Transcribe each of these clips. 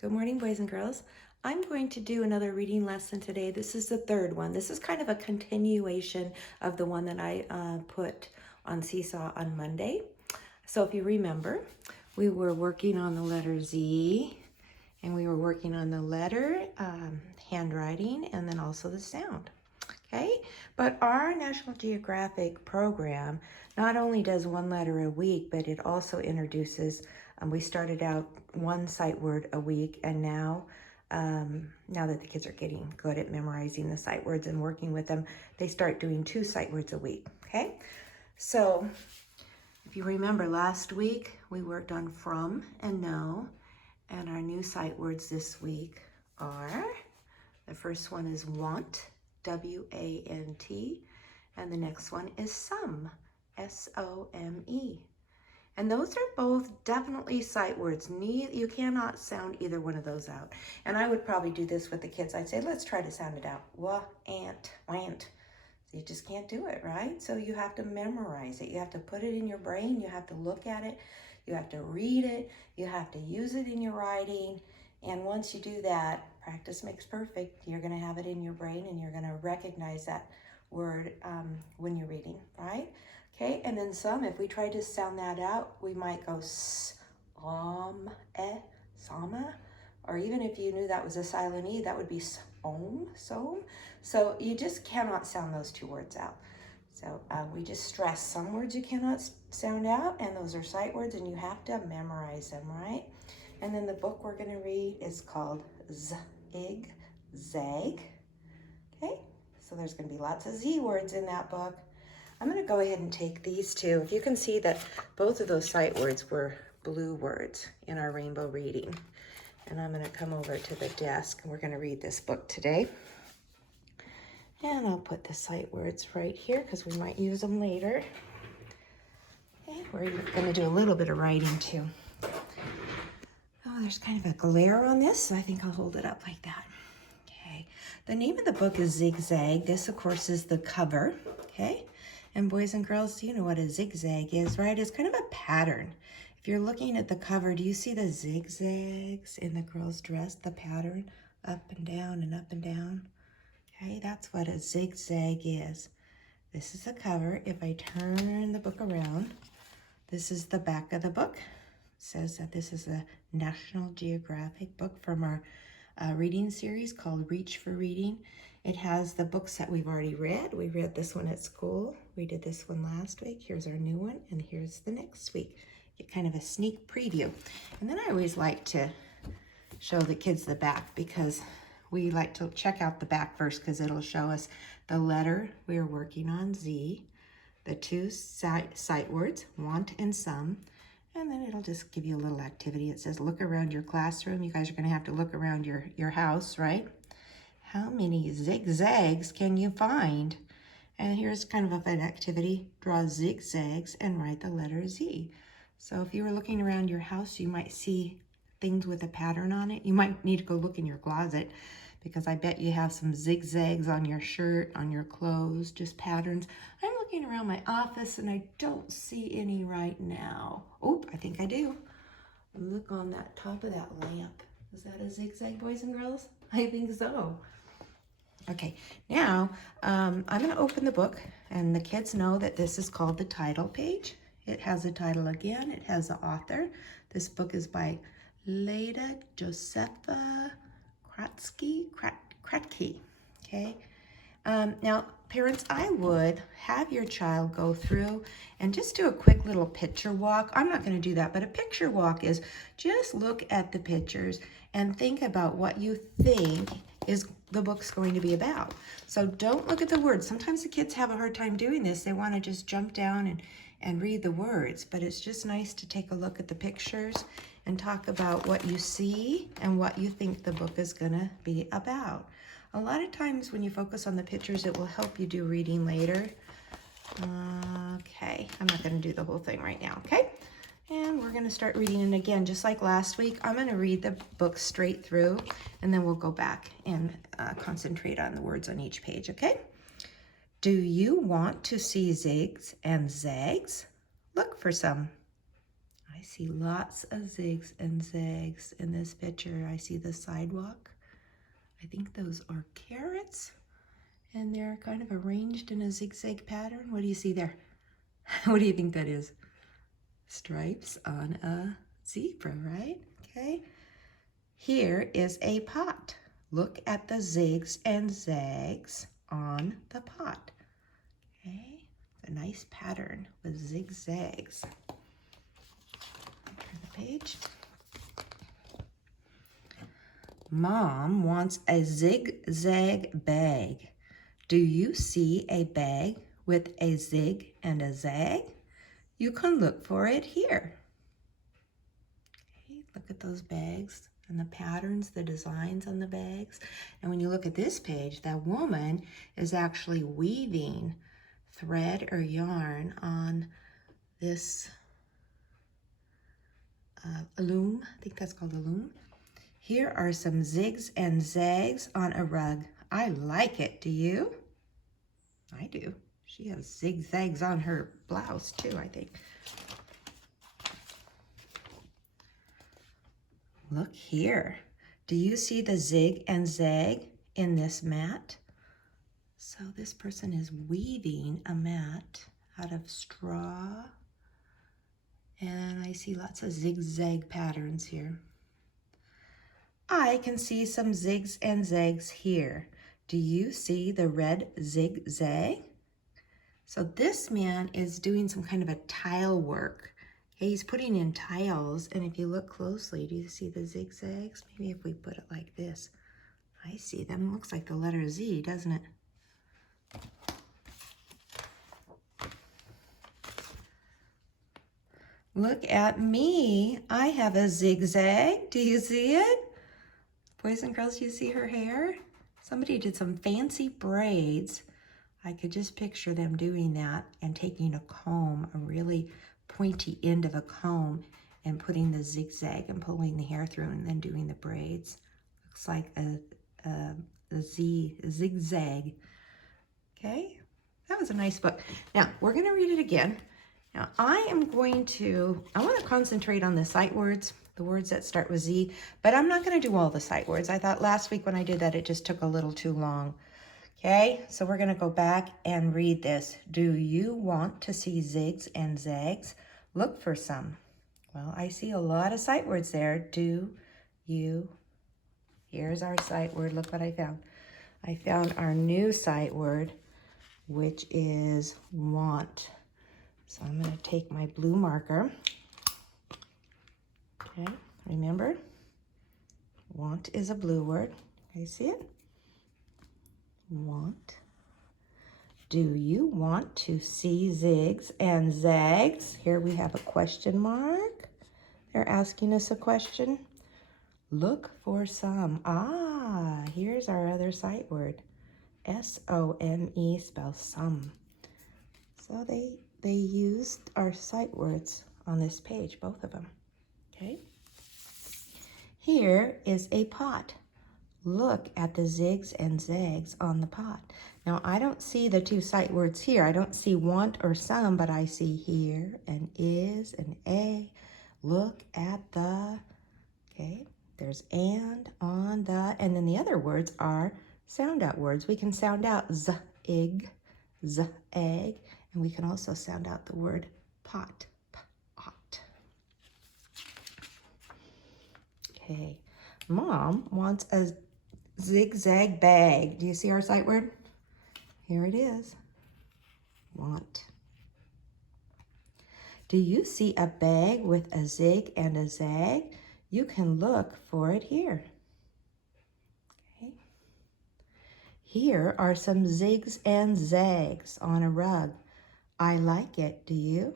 Good morning, boys and girls. I'm going to do another reading lesson today. This is the third one. This is kind of a continuation of the one that I put on Seesaw on Monday. So if you remember, we were working on the letter Z, and we were working on the letter, handwriting, and then also the sound. Okay, but our National Geographic program not only does one letter a week, but it also introduces, we started out one sight word a week, and now that the kids are getting good at memorizing the sight words and working with them, they start doing 2 sight words a week. Okay, so if you remember last week, we worked on from and know, and our new sight words this week are, the first one is want, W-A-N-T, and the next one is some, S-O-M-E. And those are both definitely sight words. You cannot sound either one of those out. And I would probably do this with the kids. I'd say, let's try to sound it out. Wa-ant, want. You just can't do it, right? So you have to memorize it. You have to put it in your brain. You have to look at it. You have to read it. You have to use it in your writing. And once you do that, practice makes perfect. You're going to have it in your brain and you're going to recognize that word when you're reading, right? Okay, and then some, if we try to sound that out, we might go sama, or even if you knew that was a silent E, that would be som. So you just cannot sound those 2 words out. So we just stress some words you cannot sound out, and those are sight words, and you have to memorize them, right? And then the book we're going to read is called Zig Zag. Okay, so there's going to be lots of Z words in that book. I'm going to go ahead and take these 2. If you can see that both of those sight words were blue words in our rainbow reading. And I'm going to come over to the desk and we're going to read this book today. And I'll put the sight words right here because we might use them later. And we're going to do a little bit of writing too. Oh, there's kind of a glare on this, so I think I'll hold it up like that. Okay. The name of the book is Zig Zag. This, of course, is the cover. Okay. And boys and girls, do you know what a zigzag is, right? It's kind of a pattern. If you're looking at the cover, do you see the zigzags in the girl's dress, the pattern, up and down and up and down? Okay, that's what a zigzag is. This is the cover. If I turn the book around, this is the back of the book. It says that this is a National Geographic book from our reading series called Reach for Reading. It has the books that we've already read. We read this one at school. We did this one last week. Here's our new one, and here's the next week. Get kind of a sneak preview. And then I always like to show the kids the back because we like to check out the back first because it'll show us the letter we are working on, Z, the 2 sight words, want and some, and then it'll just give you a little activity. It says, look around your classroom. You guys are going to have to look around your house, right? How many zigzags can you find? And here's kind of a fun activity. Draw zigzags and write the letter Z. So if you were looking around your house, you might see things with a pattern on it. You might need to go look in your closet because I bet you have some zigzags on your shirt, on your clothes, just patterns. I'm looking around my office and I don't see any right now. Oh, I think I do. Look on that top of that lamp. Is that a zigzag, boys and girls? I think so. Okay, now I'm going to open the book, and the kids know that this is called the title page. It has a title again. It has the author. This book is by Leda Josepha Kratky. Okay. Now, parents, I would have your child go through and just do a quick little picture walk. I'm not going to do that, but a picture walk is just look at the pictures and think about what you think is the book's going to be about. So don't look at the words. Sometimes the kids have a hard time doing this. They want to just jump down and read the words, but it's just nice to take a look at the pictures and talk about what you see and what you think the book is going to be about. A lot of times when you focus on the pictures, it will help you do reading later. Okay, I'm not going to do the whole thing right now, okay? And we're going to start reading it again, just like last week. I'm going to read the book straight through, and then we'll go back and concentrate on the words on each page, okay? Do you want to see zigs and zags? Look for some. I see lots of zigs and zags in this picture. I see the sidewalk. I think those are carrots, and they're kind of arranged in a zigzag pattern. What do you see there? What do you think that is? Stripes on a zebra, right? Okay. Here is a pot. Look at the zigs and zags on the pot. Okay, a nice pattern with zigzags. Turn the page. Mom wants a zigzag bag. Do you see a bag with a zig and a zag? You can look for it here. Okay, look at those bags and the patterns, the designs on the bags. And when you look at this page, that woman is actually weaving thread or yarn on this a loom. I think that's called a loom. Here are some zigs and zags on a rug. I like it. Do you? I do. She has zigzags on her blouse too, I think. Look here. Do you see the zig and zag in this mat? So this person is weaving a mat out of straw. And I see lots of zigzag patterns here. I can see some zigs and zags here. Do you see the red zigzag? So this man is doing some kind of a tile work. Okay, he's putting in tiles, and if you look closely, do you see the zigzags? Maybe if we put it like this. I see them. Looks like the letter Z, doesn't it? Look at me. I have a zigzag. Do you see it? Boys and girls, you see her hair? Somebody did some fancy braids. I could just picture them doing that and taking a comb, a really pointy end of a comb, and putting the zigzag and pulling the hair through and then doing the braids. Looks like a zigzag. Okay, that was a nice book. Now, we're going to read it again. Now, I want to concentrate on the sight words, the words that start with Z, but I'm not going to do all the sight words. I thought last week when I did that, it just took a little too long. Okay, so we're going to go back and read this. Do you want to see zigs and zags? Look for some. Well, I see a lot of sight words there. Do you? Here's our sight word. Look what I found. I found our new sight word, which is want. So I'm going to take my blue marker. Okay, remember, want is a blue word. Okay, see it? Want. Do you want to see zigs and zags? Here we have a question mark. They're asking us a question. Look for some. Ah, here's our other sight word. S-O-M-E spells some. So they used our sight words on this page, both of them. Okay. Here is a pot. Look at the zigs and zags on the pot. Now, I don't see the two sight words here. I don't see want or some, but I see here and is and a. Look at the, okay, there's and, on, the, and then the other words are sound out words. We can sound out z, ig, z, egg, and we can also sound out the word pot, pot. Okay, Mom wants a zigzag bag. Do you see our sight word? Here it is. Want. Do you see a bag with a zig and a zag? You can look for it here. Okay. Here are some zigs and zags on a rug. I like it. Do you?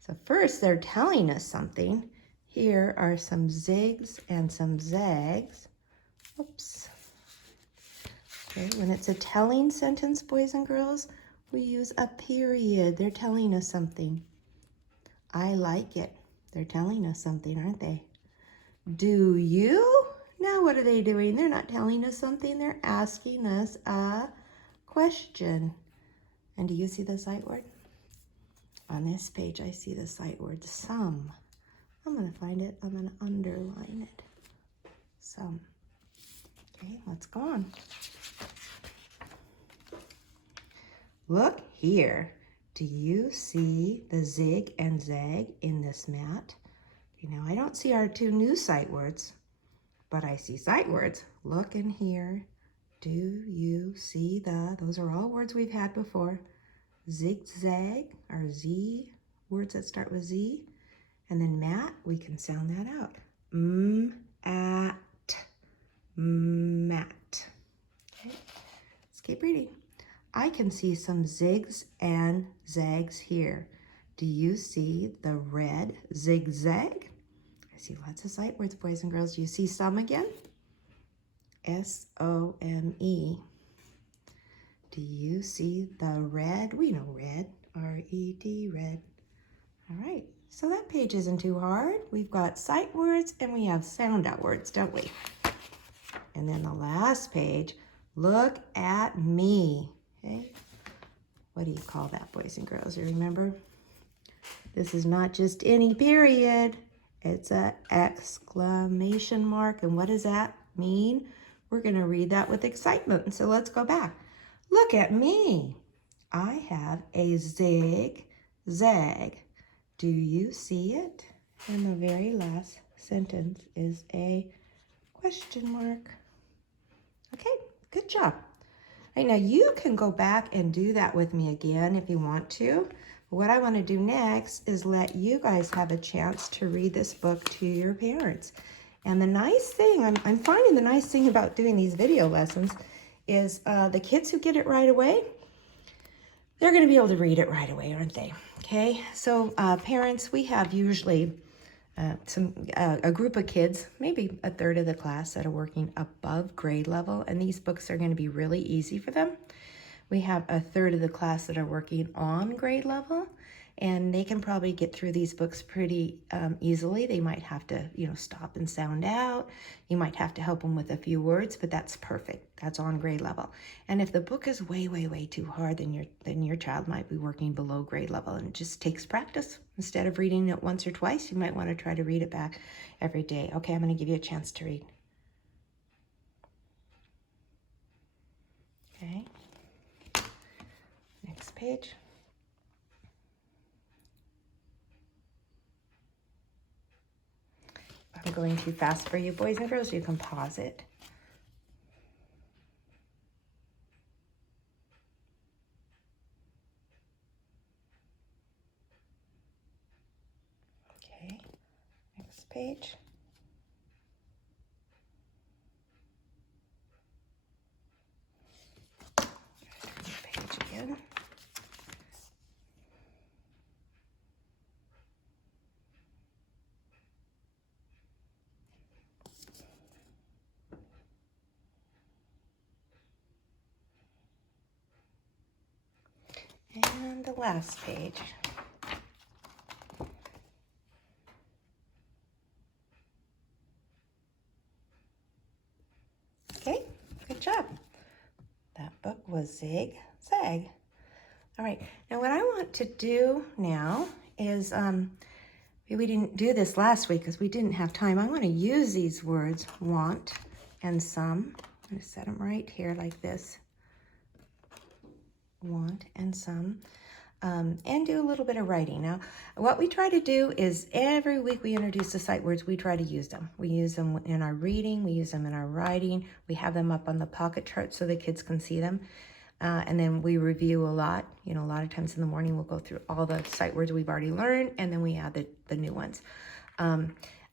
So first they're telling us something. Here are some zigs and some zags. Oops. Okay, when it's a telling sentence, boys and girls, we use a period. They're telling us something. I like it. They're telling us something, aren't they? Do you? Now what are they doing? They're not telling us something. They're asking us a question. And do you see the sight word? On this page, I see the sight word some. I'm going to find it. I'm going to underline it. So, okay, let's go on. Look here. Do you see the zig and zag in this mat? You know, I don't see our two new sight words, but I see sight words. Look in here. Do you see those are all words we've had before. Zig Zag, or Z, words that start with Z. And then mat, we can sound that out. At, mat. Okay, let's keep reading. I can see some zigs and zags here. Do you see the red zigzag? I see lots of sight words, boys and girls. Do you see some again? S-O-M-E. Do you see the red? We know red, R-E-D, red. All right, so that page isn't too hard. We've got sight words and we have sound out words, don't we? And then the last page, look at me, okay? What do you call that, boys and girls? You remember? This is not just any period. It's an exclamation mark. And what does that mean? We're going to read that with excitement. So let's go back. Look at me. I have a zig zag. Do you see it? And the very last sentence is a question mark. Okay, good job. Right, now you can go back and do that with me again if you want to. What I want to do next is let you guys have a chance to read this book to your parents. And the nice thing, I'm finding the nice thing about doing these video lessons is the kids who get it right away, they're going to be able to read it right away, aren't they? Okay, so parents, we have usually a group of kids, maybe a third of the class that are working above grade level, and these books are going to be really easy for them. We have a third of the class that are working on grade level, and they can probably get through these books pretty easily. They might have to, stop and sound out. You might have to help them with a few words, but that's perfect. That's on grade level. And if the book is way, way, way too hard, then your child might be working below grade level, and it just takes practice. Instead of reading it once or twice, you might want to try to read it back every day. Okay, I'm going to give you a chance to read. Okay. Next page. I'm going too fast for you, boys and girls. You can pause it. Okay, next page. Page again. And the last page. Okay, good job. That book was Zig Zag. All right, now what I want to do now is, we didn't do this last week because we didn't have time. I want to use these words, want and some. I'm going to set them right here like this. Want and some. And do a little bit of writing. Now, what we try to do is every week we introduce the sight words, we try to use them. We use them in our reading, we use them in our writing, we have them up on the pocket chart so the kids can see them. And then we review a lot. A lot of times in the morning we'll go through all the sight words we've already learned, and then we add the new ones.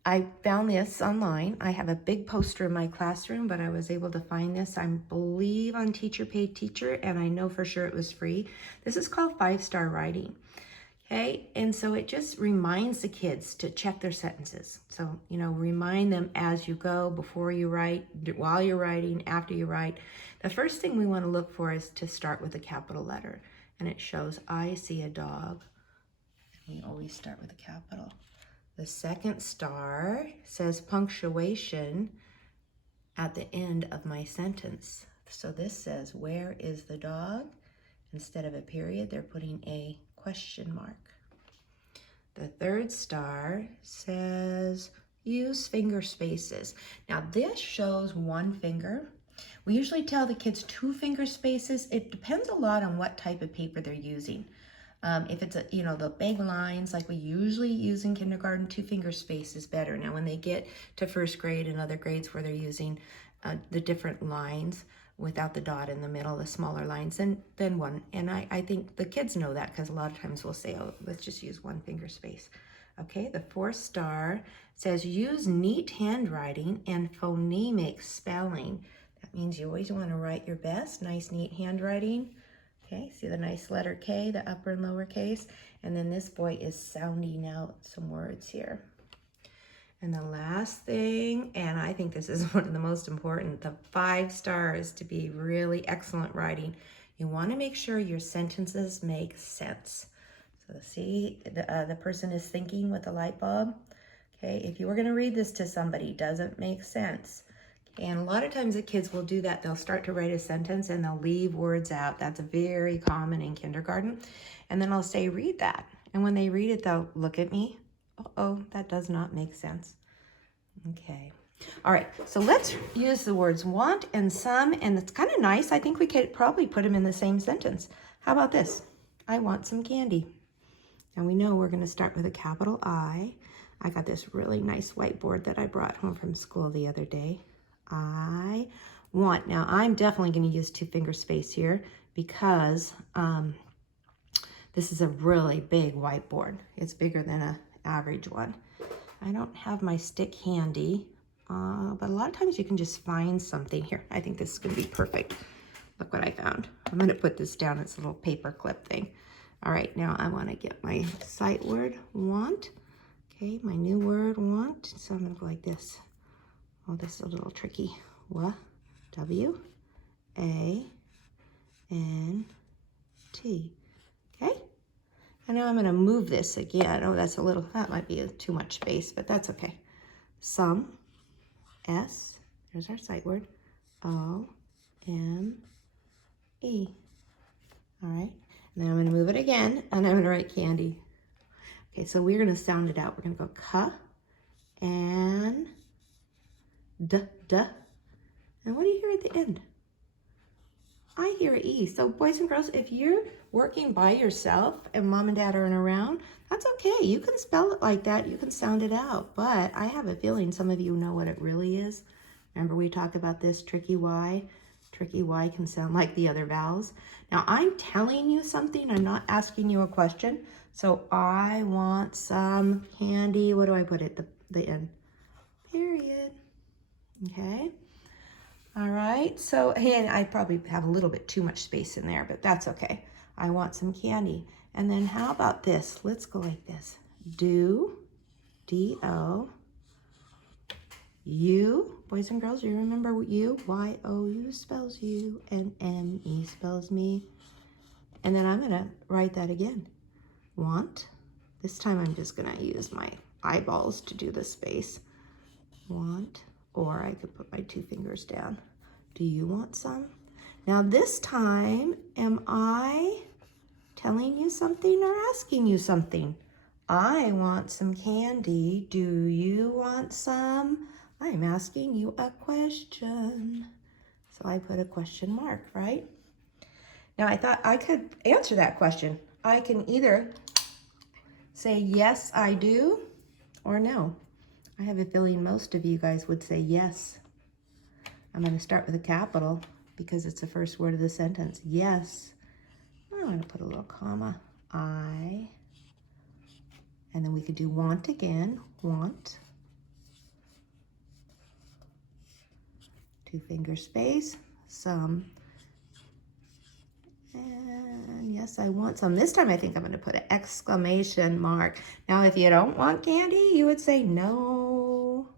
I found this online. I have a big poster in my classroom, but I was able to find this, I believe, on Teacher Paid Teacher, and I know for sure it was free. This is called 5-Star Writing. Okay, and so it just reminds the kids to check their sentences. So, remind them as you go, before you write, while you're writing, after you write. The first thing we want to look for is to start with a capital letter. And it shows, I see a dog. We always start with a capital. The second star says punctuation at the end of my sentence. So this says, where is the dog? Instead of a period, they're putting a question mark. The third star says use finger spaces. Now this shows one finger. We usually tell the kids 2 finger spaces. It depends a lot on what type of paper they're using. If it's, the big lines like we usually use in kindergarten, 2 finger space is better. Now when they get to first grade and other grades where they're using the different lines without the dot in the middle, the smaller lines, then 1. And I think the kids know that because a lot of times we'll say, oh, let's just use 1 finger space. Okay, the 4th star says use neat handwriting and phonemic spelling. That means you always want to write your best, nice neat handwriting. Okay, see the nice letter K, the upper and lower case. And then this boy is sounding out some words here. And the last thing, and I think this is one of the most important, the 5 stars to be really excellent writing. You want to make sure your sentences make sense. So see, the person is thinking with the light bulb. Okay, if you were going to read this to somebody, doesn't make sense. And a lot of times the kids will do that. They'll start to write a sentence and they'll leave words out. That's very common in kindergarten. And then I'll say, read that. And when they read it, they'll look at me. Uh-oh, that does not make sense. Okay. All right, so let's use the words want and some, and it's kind of nice. I think we could probably put them in the same sentence. How about this? I want some candy. And we know we're going to start with a capital I. I got this really nice whiteboard that I brought home from school the other day. I want. Now, I'm definitely going to use 2 finger space here because this is a really big whiteboard. It's bigger than an average one. I don't have my stick handy, but a lot of times you can just find something here. I think this is going to be perfect. Look what I found. I'm going to put this down. It's a little paper clip thing. All right, now I want to get my sight word, want. Okay, my new word, want. So I'm going to go like this. Oh, this is a little tricky. What? W-A-N-T. Okay? And now I'm going to move this again. Oh, that might be too much space, but that's okay. Some, S, there's our sight word, O-M-E. All right? Now I'm going to move it again, and I'm going to write candy. Okay, so we're going to sound it out. We're going to go ka and D. And what do you hear at the end? I hear E. So boys and girls, if you're working by yourself and mom and dad aren't around, that's okay. You can spell it like that. You can sound it out. But I have a feeling some of you know what it really is. Remember we talked about this tricky Y? Tricky Y can sound like the other vowels. Now I'm telling you something. I'm not asking you a question. So I want some candy. What do I put at the end? Period. Okay. All right. So, and I probably have a little bit too much space in there, but that's okay. I want some candy. And then how about this? Let's go like this. Do, D-O, U, boys and girls, you remember you? Y-O-U spells you, and M-E spells me. And then I'm going to write that again. Want. This time I'm just going to use my eyeballs to do the space. Want. Or I could put my 2 fingers down. Do you want some? Now this time, am I telling you something or asking you something? I want some candy. Do you want some? I'm asking you a question. So I put a question mark, right? Now I thought I could answer that question. I can either say, yes, I do, or no. I have a feeling most of you guys would say yes. I'm going to start with a capital because it's the first word of the sentence. Yes. I'm going to put a little comma. I. And then we could do want again. Want. 2 finger space. Some. And yes, I want some. This time I think I'm going to put an exclamation mark. Now, if you don't want candy, you would say no,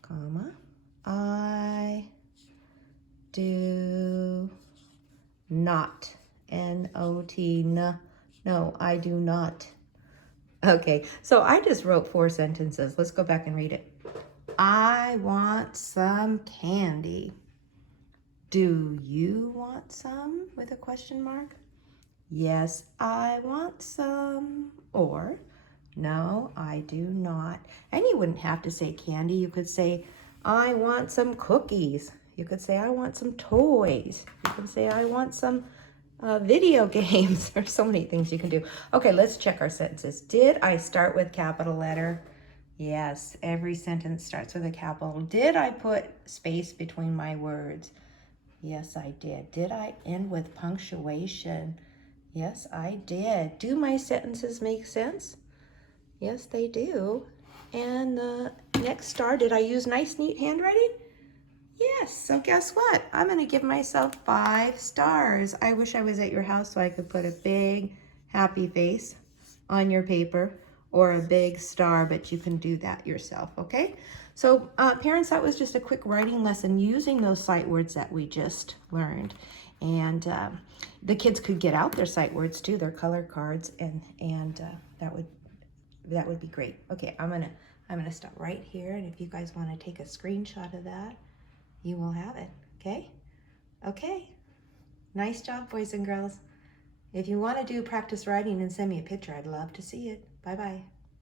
comma, I do not, N-O-T, no, I do not. Okay, so I just wrote 4 sentences. Let's go back and read it. I want some candy. Do you want some with a question mark? Yes, I want some. Or, no, I do not. And you wouldn't have to say candy. You could say, I want some cookies. You could say, I want some toys. You could say, I want some video games. There's so many things you can do. Okay, let's check our sentences. Did I start with capital letter? Yes, every sentence starts with a capital. Did I put space between my words? Yes, I did. Did I end with punctuation? Yes, I did. Do my sentences make sense? Yes, they do. And the next star, did I use nice, neat handwriting? Yes, so guess what? I'm going to give myself 5 stars. I wish I was at your house so I could put a big happy face on your paper or a big star, but you can do that yourself, okay? So parents, that was just a quick writing lesson using those sight words that we just learned. And the kids could get out their sight words too, their color cards, and that would be great. Okay, I'm gonna stop right here, and if you guys want to take a screenshot of that, you will have it, okay? Okay, nice job, boys and girls. If you want to do practice writing and send me a picture, I'd love to see it. Bye-bye.